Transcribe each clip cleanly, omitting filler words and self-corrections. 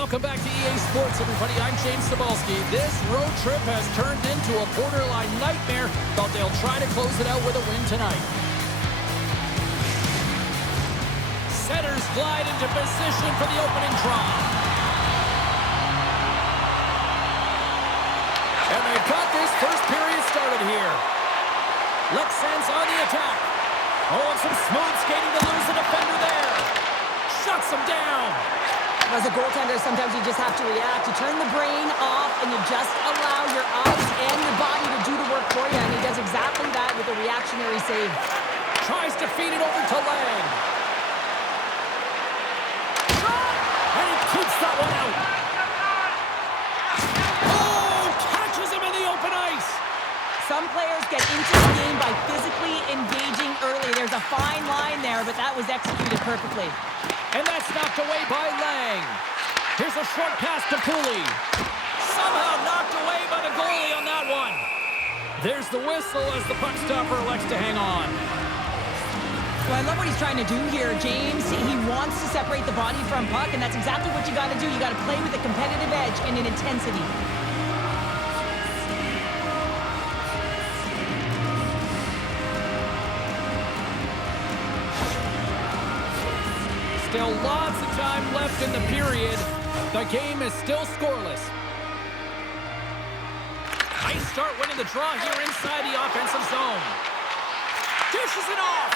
Welcome back to EA Sports, everybody. I'm James Cebulski. This road trip has turned into a borderline nightmare, but they'll try to close it out with a win tonight. Setters glide into position for the opening draw. And they've got this first period started here. Leksands on the attack. Oh, and some smooth skating to lose the defender there. Shuts him down. As a goaltender, sometimes you just have to react. You turn the brain off, and you just allow your eyes and your body to do the work for you, and he does exactly that with a reactionary save. Tries to feed it over to Lang. And he keeps that one out. Oh, catches him in the open ice. Some players get into the game by physically engaging early. There's a fine line there, but that was executed perfectly. And that's knocked away by Lang. Here's a short pass to Pooley. Somehow knocked away by the goalie on that one. There's the whistle as the puck stopper elects to hang on. Well, I love what he's trying to do here, James. He wants to separate the body from puck, and that's exactly what you got to do. You got to play with a competitive edge and an intensity. Still lots of time left in the period. The game is still scoreless. Nice start winning the draw here inside the offensive zone. Dishes it off.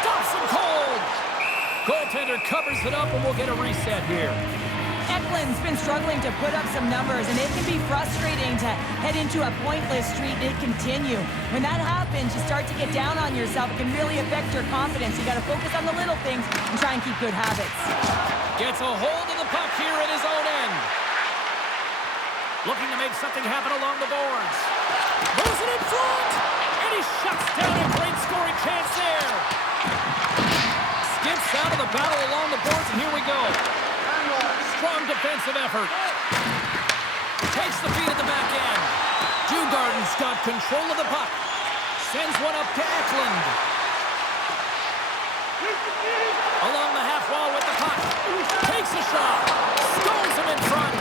Stops him cold. Goaltender covers it up, and we'll get a reset here. Eklund's been struggling to put up some numbers, and it can be frustrating to head into a pointless streak and continue. When that happens, you start to get down on yourself. It can really affect your confidence. You got to focus on the little things and try and keep good habits. Gets a hold of the puck here at his own end. Looking to make something happen along the boards. Moves it in front, and he shuts down a great scoring chance there. Skips out of the battle along the boards, and here we go. Strong defensive effort. Takes the feed at the back end. Djurgården's got control of the puck. Sends one up to Eklund. Along the half wall with the puck. Takes a shot. Stones him in front.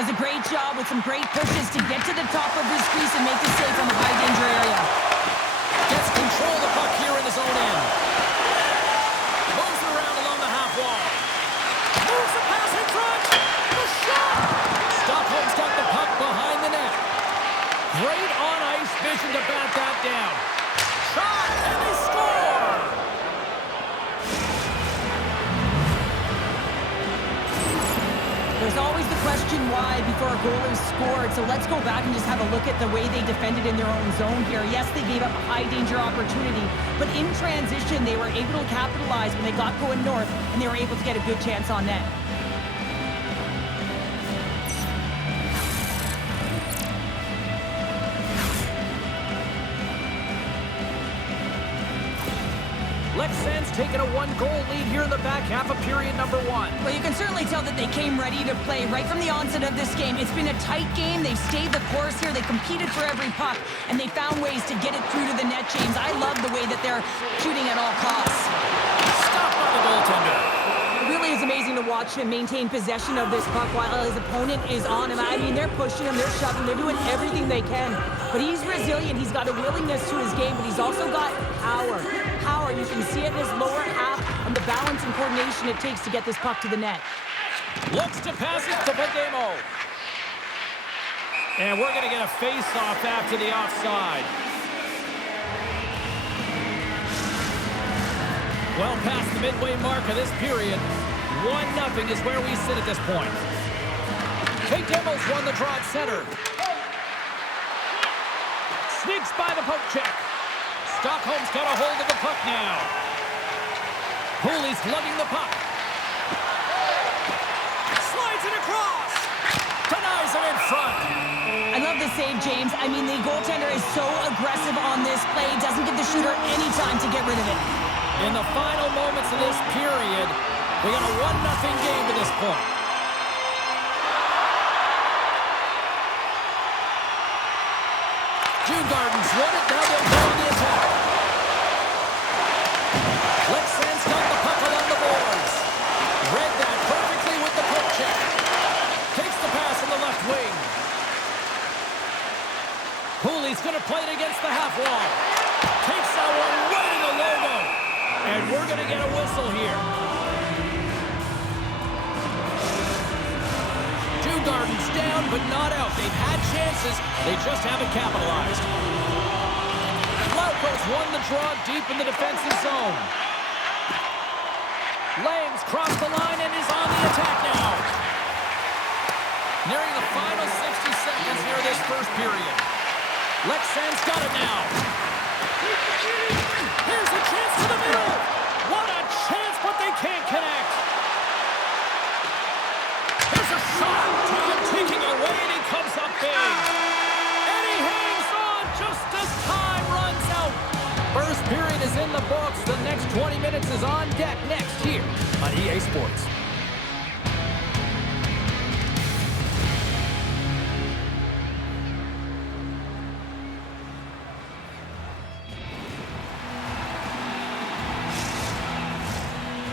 Does a great job with some great pushes to get to the top of his crease and make the save from a high-danger area. Gets control of the puck here in his own end. Moves it around along the half wall. Moves the pass in front. The shot. Stockholm's got the puck behind the net. Great on-ice vision to bat that down. Shot, and they score! There's always the question why before a goal is scored, so let's go back and just have a look at the way they defended in their own zone here. Yes, they gave up a high-danger opportunity, but in transition, they were able to capitalize when they got going north, and they were able to get a good chance on net. Leksands taking a one-goal lead here in the back half of period number one. Well, you can certainly tell that they came ready to play right from the onset of this game. It's been a tight game. They've stayed the course here. They competed for every puck, and they found ways to get it through to the net, James. I love the way that they're shooting at all costs. Stopped by the goaltender. It really is amazing to watch him maintain possession of this puck while his opponent is on him. I mean, they're pushing him, they're shoving, they're doing everything they can. But he's resilient. He's got a willingness to his game, but he's also got power. Power, you can see it in his lower half and the balance and coordination it takes to get this puck to the net. Looks to pass it to Pademo. And we're going to get a face-off after the offside. Well past the midway mark of this period, 1-0 is where we sit at this point. Pademo's won the draw at center. Sneaks by the poke check. Stockholm's got a hold of the puck now. Pooley's lugging the puck. Slides it across. Denies him in front. I love the save, James. I mean, the goaltender is so aggressive on this play. Doesn't give the shooter any time to get rid of it. In the final moments of this period, we got a 1-0 game to this point. Djurgården's won it, now they'll go on the attack. Leksands got the puck along the boards. Read that perfectly with the poke check. He's going to play it against the half wall. Takes that one right in the logo. And we're going to get a whistle here. Djurgårdens down, but not out. They've had chances. They just haven't capitalized. Leksands won the draw deep in the defensive zone. Leksands crossed the line and is on the attack now. Nearing the final 60 seconds here this first period. Leksands got it now. Here's a chance to the middle. What a chance, but they can't connect. Here's a shot. Time ticking away, and he comes up big. And he hangs on just as time runs out. First period is in the books. The next 20 minutes is on deck next here on EA Sports.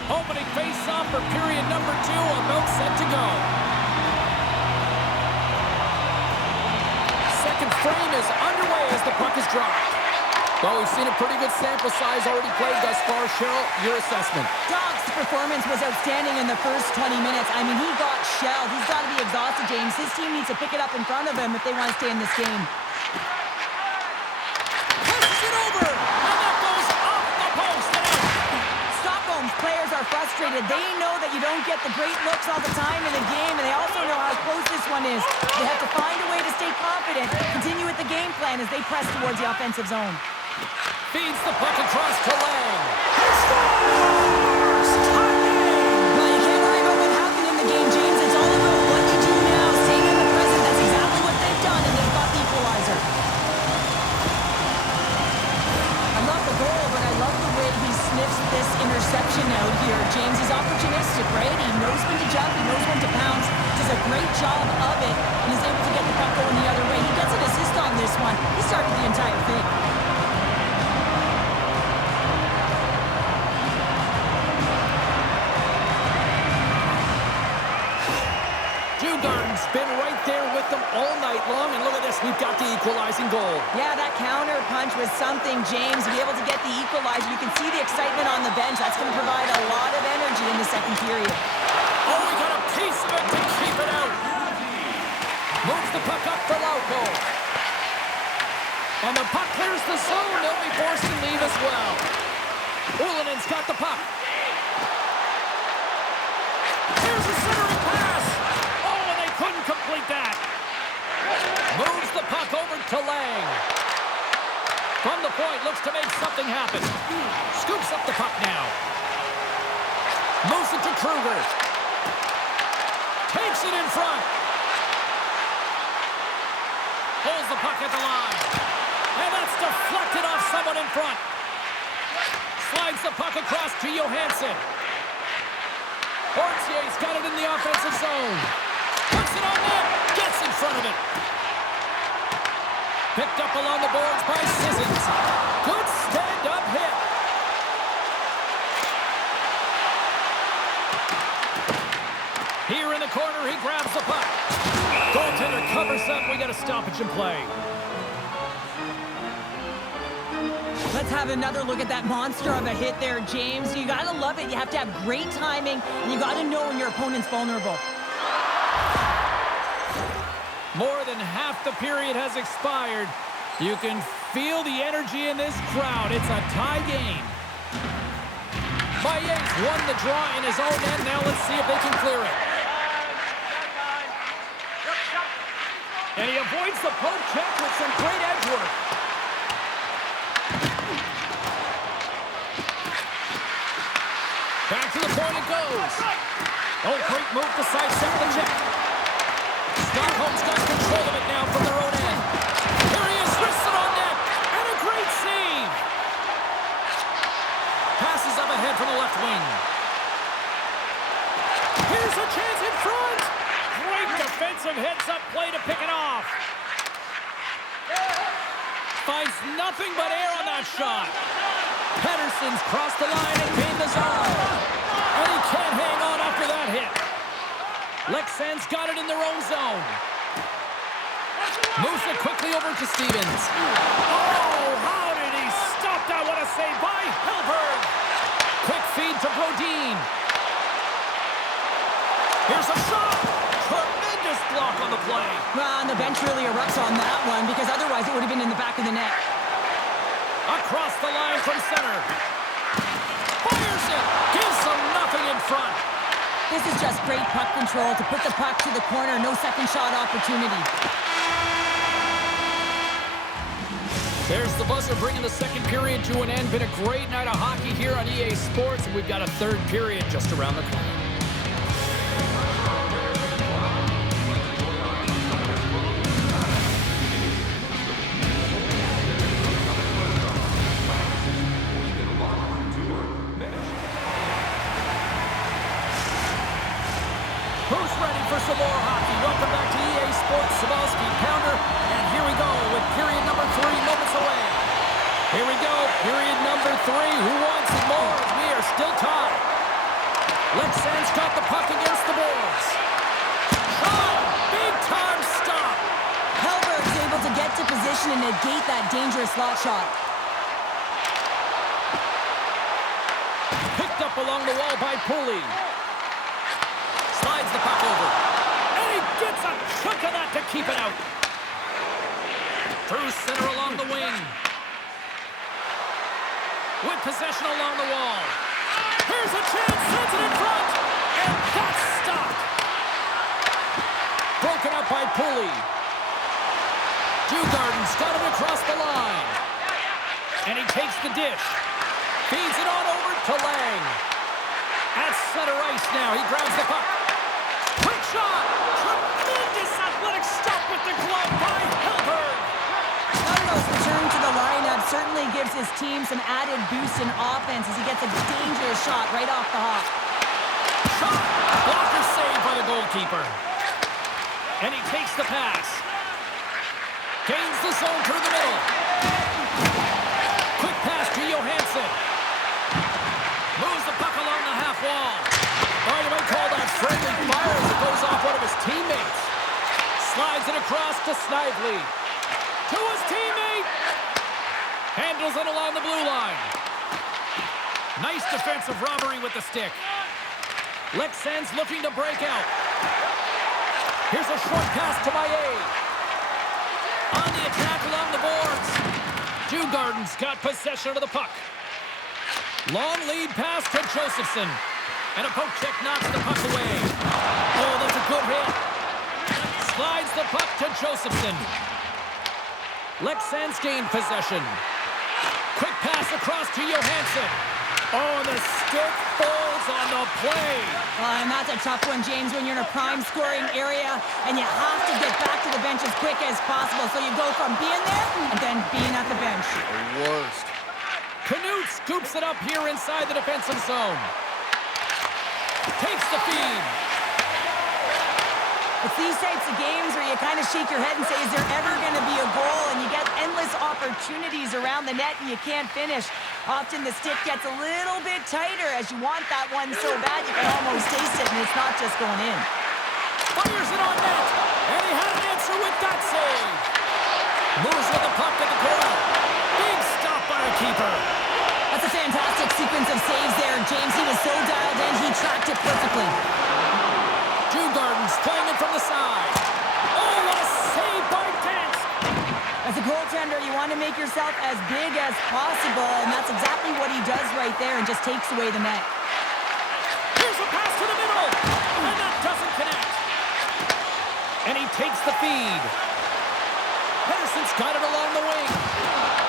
Opening face-off for period number 2, about set to go. Second frame is underway as the puck is dropped. Well, we've seen a pretty good sample size already played thus far. Cheryl, your assessment. Dog's performance was outstanding in the first 20 minutes. I mean, he got shelled. He's got to be exhausted, James. His team needs to pick it up in front of him if they want to stay in this game. Pushes it over, and that goes off the post and out. Stockholm's players are frustrated. They know that you don't get the great looks all the time in the game, and they also know how close this one is. They have to find a way to stay confident, continue with the game plan as they press towards the offensive zone. Feeds the puck across to Lang. He scores! Tie game! Well, you can't worry about what happened in the game, James. It's all about what you do now. Staying in the present. That's exactly what they've done, and they've got the equalizer. I love the goal, but I love the way he sniffs this interception out here. James, he's opportunistic, right? He knows when to jump, he knows when to pounce. Does a great job of it, and is able to get the puck going the other way. He gets an assist on this one. He started the entire thing. Djurgårdens been right there with them all night long, and look at this, we've got the equalizing goal. Yeah, that counter punch was something, James. To be able to get the equalizer, you can see the excitement on the bench. That's going to provide a lot of energy in the second period. Oh, we got a piece of it to keep it out. Moves the puck up for Lauko. And the puck clears the zone. They'll be forced to leave as well. Ulanen's got the puck. Here's a centering pass. Oh, and they couldn't complete that. Moves the puck over to Lang. From the point, looks to make something happen. Scoops up the puck now. Moves it to Kruger. Takes it in front. Holds the puck at the line. And that's deflected off someone in front. Slides the puck across to Johansson. Ortier's got it in the offensive zone. Puts it on net. Gets in front of it. Picked up along the boards by Sissons. Good stand-up hit. Here in the corner, he grabs the puck. Goaltender covers up. We got a stoppage in play. Let's have another look at that monster of a hit there, James. You got to love it. You have to have great timing, and you got to know when your opponent's vulnerable. More than half the period has expired. You can feel the energy in this crowd. It's a tie game. Baye's won the draw in his own end. Now let's see if they can clear it. And he avoids the poke check with some great edge work. Back to the point it goes. Oh, great move to sidestep the check. Stockholm's got control of it now from their own end. Here he is, wristed on net. And a great save. Passes up ahead from the left wing. Here's a chance in front. Great defensive heads-up play to pick it off. Finds nothing but air on that shot. Pettersson's crossed the line and gained the zone. And he can't hang on after that hit. Leksands got it in their own zone. Moves it quickly over to Stevens. Oh, how did he stop that? What a save by Hilberg. Quick feed to Brodin. Here's a shot. Tremendous block on the play. Well, and the bench really erupts on that one because otherwise it would have been in the back of the net. Across the line from center. Fires it. Gives them nothing in front. This is just great puck control to put the puck to the corner. No second shot opportunity. There's the buzzer bringing the second period to an end. Been a great night of hockey here on EA Sports, and we've got a third period just around the corner. Who's ready for some more hockey? Welcome back to EA Sports. Sabalski, Pounder, and here we go with period number 3 moments away. Here we go, period number 3. Who wants it more? We are still tied. Leksands got the puck against the boards. Shot! Big time stop! Hilberg's able to get to position and negate that dangerous slot shot. Picked up along the wall by Pooley. Slides the puck over. And he gets a chunk of that to keep it out. Through center along the wing. With possession along the wall. Here's a chance. Sends it in front. And that's stopped. Broken up by Pooley. Djurgårdens got him across the line. And he takes the dish. Feeds it on over to Lang. At center ice now. He grabs the puck. Quick shot! Tremendous athletic stop with the glove by Hilberg! Carlos' return to the lineup certainly gives his team some added boost in offense as he gets a dangerous shot right off the hop. Shot! Blocker saved by the goalkeeper. And he takes the pass. Gains the zone through the middle. Quick pass to Johansson. Moves the puck along the half wall. Oh, you might call that friendly fire as it goes off one of his teammates. Slides it across to Snively. To his teammate. Handles it along the blue line. Nice defensive robbery with the stick. Leksands looking to break out. Here's a short pass to Maillet. On the attack along the boards. Djurgårdens got possession of the puck. Long lead pass to Josephson. And a poke check knocks the puck away. Oh, that's a good hit. Slides the puck to Josephson. Leksands gained possession. Quick pass across to Johansson. Oh, the stick falls on the play. And that's a tough one, James, when you're in a prime scoring area and you have to get back to the bench as quick as possible. So you go from being there and then being at the bench. The worst. Canute scoops it up here inside the defensive zone. Takes the feed. It's these types of games where you kind of shake your head and say, is there ever going to be a goal? And you get endless opportunities around the net and you can't finish. Often the stick gets a little bit tighter as you want that one so bad you can almost taste it and it's not just going in. Fires it on net. And he had an answer with that save. Moves with the puck at the corner. Big stop by a keeper. That's a fantastic sequence of saves there, James. He was so dialed in, he tracked it perfectly. Djurgårdens playing it from the side. Oh, what a save by Dance. As a goaltender, you want to make yourself as big as possible, and that's exactly what he does right there and just takes away the net. Here's a pass to the middle. And that doesn't connect. And he takes the feed. Henderson's got it along the wing.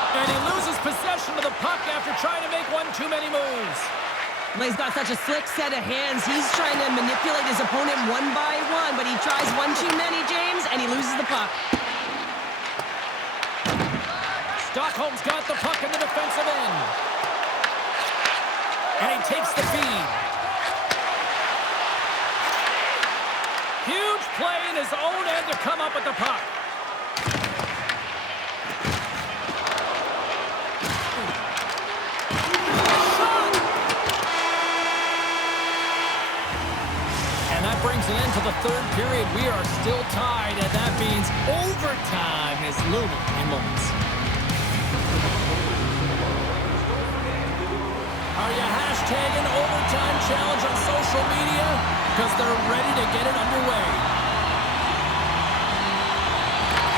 And he loses possession of the puck after trying to make one too many moves. Well, he's got such a slick set of hands. He's trying to manipulate his opponent one by one, but he tries one too many, James, and he loses the puck. Stockholm's got the puck in the defensive end. And he takes the feed. Huge play in his own end to come up with the puck. Brings an end to the third period. We are still tied, and that means overtime is looming in moments. Are you hashtagging overtime challenge on social media? Because they're ready to get it underway.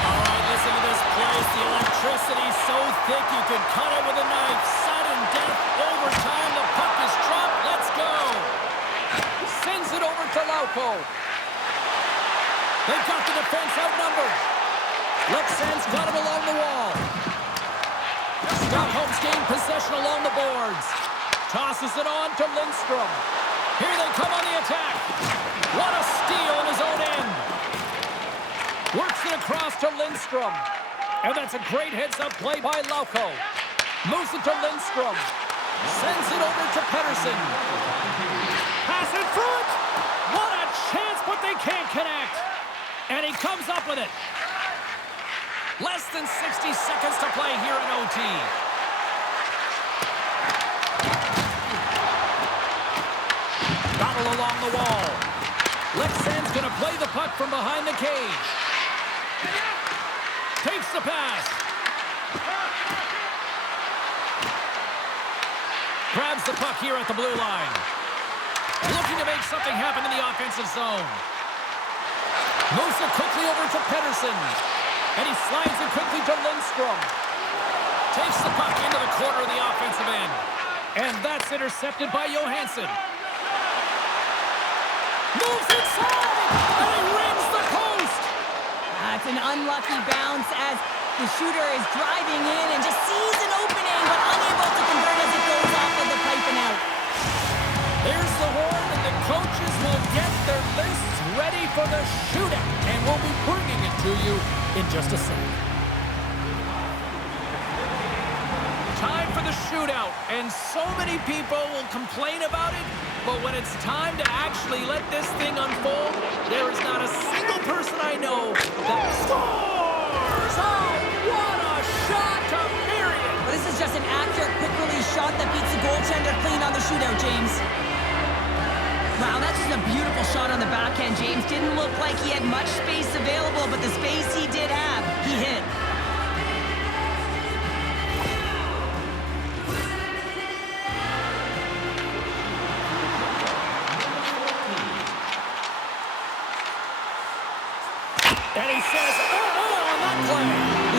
All right, listen to this place. The electricity's so thick you could cut it with a knife. Sudden death, overtime. The puck is dropped. Let's go. Sends it over to Lauko. They've got the defense outnumbered. Leksands got him along the wall. Stockholm's gained possession along the boards. Tosses it on to Lindstrom. Here they come on the attack. What a steal in his own end. Works it across to Lindstrom. And that's a great heads-up play by Lauko. Moves it to Lindstrom. Sends it over to Pettersson. Pass in front. What a chance, but they can't connect. And he comes up with it. Less than 60 seconds to play here in OT. Battle along the wall. Leksands going to play the puck from behind the cage. Takes the pass. Grabs the puck here at the blue line. Looking to make something happen in the offensive zone. Moves it quickly over to Pettersson. And he slides it quickly to Lindstrom. Takes the puck into the corner of the offensive end. And that's intercepted by Johansson. Moves inside! And he rings the post! That's an unlucky bounce as the shooter is driving in and just sees an opening, but unable to convert as it goes off of the pipe and out. There's the horn, and the coaches will get their lists ready for the shootout. And we'll be bringing it to you in just a second. Time for the shootout, and so many people will complain about it, but when it's time to actually let this thing unfold, there is not a single person I know that scores! Oh, what a shot to bury it! Well, this is just an accurate, quick-release shot that beats the goaltender clean on the shootout, James. Wow, that's just a beautiful shot on the backhand, James. Didn't look like he had much space available, but the space he did have, he hit. And he says, on that play.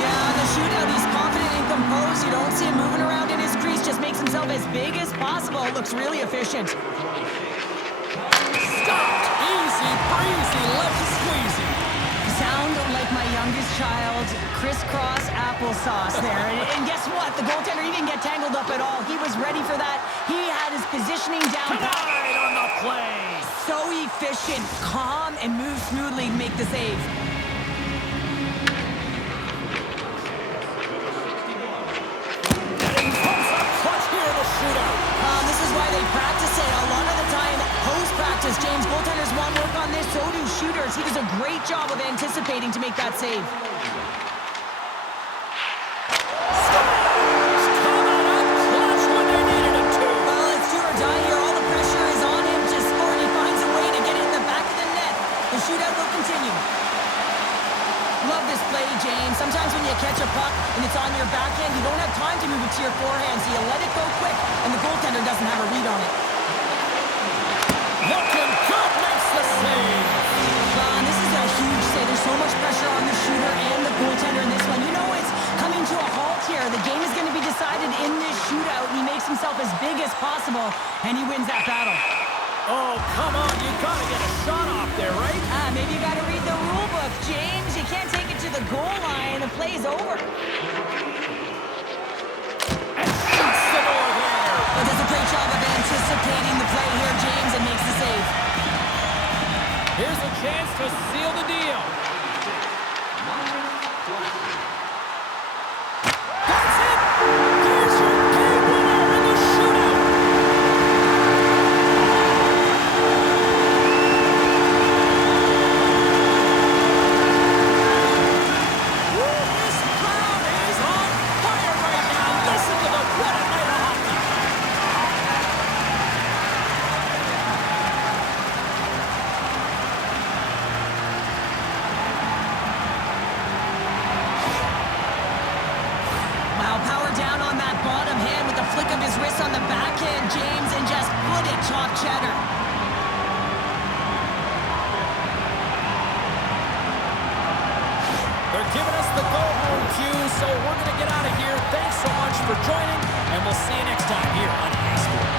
Yeah, the shootout, he's confident and composed. You don't see him moving around in his crease. Just makes himself as big as possible. Looks really efficient. Stopped. Easy breezy, left squeezy. Sound like my youngest child, crisscross applesauce there. And guess what? The goaltender, he didn't get tangled up at all. He was ready for that. He had his positioning down. Tonight on the play. So efficient, calm, and moves smoothly to make the save. This is why they practice it. A lot of the time, post-practice, James, goaltenders want work on this, so do shooters. He does a great job of anticipating to make that save. Scores! Coming up clutch when they needed him to. Well, it's do or die here. All the pressure is on him to score, and he finds a way to get it in the back of the net. The shootout will continue. Love this play, James. Sometimes when you catch a puck and it's on your backhand, you don't have time to move it to your forehand, so you let it go quick, and the goaltender doesn't have a read on it. Looking good, makes the save. This is a huge save. There's so much pressure on the shooter and the goaltender in this one. You know it's coming to a halt here. The game is going to be decided in this shootout. He makes himself as big as possible, and he wins that battle. Oh, come on. You got to get a shot off there, right? Maybe you got to read the rule book, James. You can't take it to the goal line. The play's over. And shoots the door there. Well, does a great job of anticipating the play here, James, and makes the save. Here's a chance to seal the deal. That's it! Here's your game winner in the shootout! Woo, this crowd is on fire right now! Listen to the what a night of hockey! of his wrist on the backhand, James, and just put it top cheddar. They're giving us the go-home cue, so we're going to get out of here. Thanks so much for joining, and we'll see you next time here on EA Sports.